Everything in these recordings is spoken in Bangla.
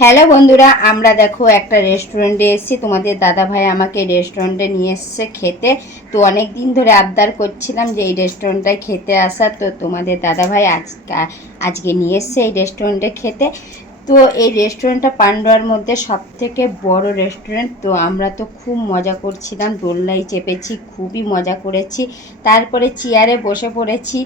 হ্যালো বন্ধুরা, আমরা দেখো একটা রেস্টুরেন্টে এসেছি। তোমাদের দাদা ভাই আমাকে রেস্টুরেন্টে নিয়ে এসছে খেতে। তো অনেক দিন ধরে আবদার করছিলাম যে এই রেস্টুরেন্টটায় খেতে আসা তো তোমাদের দাদা ভাই আজ আজকে নিয়ে এসছে এই রেস্টুরেন্টে খেতে। তো এই রেস্টুরেন্টটা পান্ডুয়ার মধ্যে সব থেকে বড় রেস্টুরেন্ট। তো আমরা তো খুব মজা করছিলাম, দোলনায় চেপেছি, খুবই মজা করেছি। তারপরে চেয়ারে বসে পড়েছি।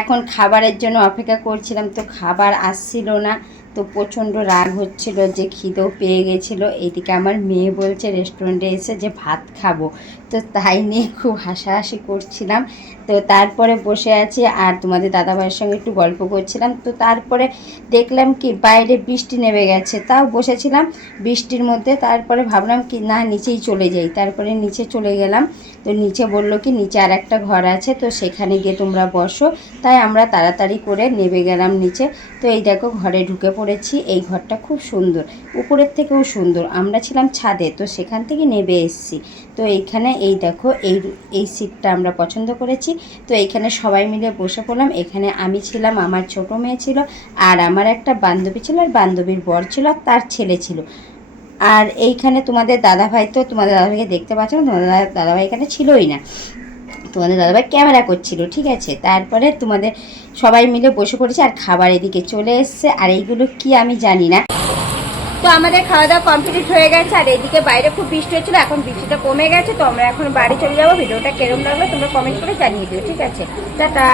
এখন খাবারের জন্য অপেক্ষা করছিলাম, তো খাবার আসছিল না। তো প্রচণ্ড রাগ হচ্ছিল যে খিদেও পেয়ে গেছিল। এদিকে আমার মেয়ে বলছে রেস্টুরেন্টে এসে যে ভাত খাব। তো তাই নিয়ে খুব হাসাহাসি করছিলাম। তো তারপরে বসে আছি আর তোমাদের দাদাভাইয়ের সঙ্গে একটু গল্প করছিলাম। তো তারপরে দেখলাম কি, বাইরে বৃষ্টি নেমে গেছে। তাও বসেছিলাম বৃষ্টির মধ্যে। তারপরে ভাবলাম কি, না, নিচেই চলে যাই। তারপরে নিচে চলে গেলাম। তো নিচে বলল কি, নিচে আর একটা ঘর আছে, তো সেখানে গিয়ে তোমরা বসো। তাই আমরা তাড়াতাড়ি করে নেমে গেলাম নিচে। তো এই দেখো, ঘরে ঢুকে পড়েছি এই ঘরটা খুব সুন্দর। উপরের থেকেও সুন্দর। আমরা ছিলাম ছাদে, তো সেখান থেকে নেমে এসেছি। তো এইখানে এই দেখো, এই এই সিটটা আমরা পছন্দ করেছি। তো এইখানে সবাই মিলে বসে পড়লাম। এখানে আমি ছিলাম, আমার ছোট মেয়ে ছিল, আর আমার একটা বান্ধবী ছিল, আর বান্ধবীর বর ছিল, আর তার ছেলে ছিল। আর এইখানে তোমাদের দাদাভাই তো, তোমাদের দাদাভাইকে দেখতে পাচ্ছ না, তোমাদের দাদা- দাদাভাই এখানে ছিলই না। তোমাদের দাদাভাই ক্যামেরা করছিল, ঠিক আছে? তারপরে তোমাদের সবাই মিলে বসে পড়েছে আর খাবার এদিকে চলে এসছে। আর এইগুলো কি আমি জানি না। তো আমাদের খাওয়া দাওয়া কমপ্লিট হয়ে গেছে, আর এদিকে বাইরে খুব বৃষ্টি হচ্ছিল, এখন বৃষ্টিটা কমে গেছে, তো আমরা এখন বাড়ি চলে যাব। ভিডিওটা কেরম লাগল তোমরা কমেন্ট করে জানিয়ে দিও, ঠিক আছে? টাটা।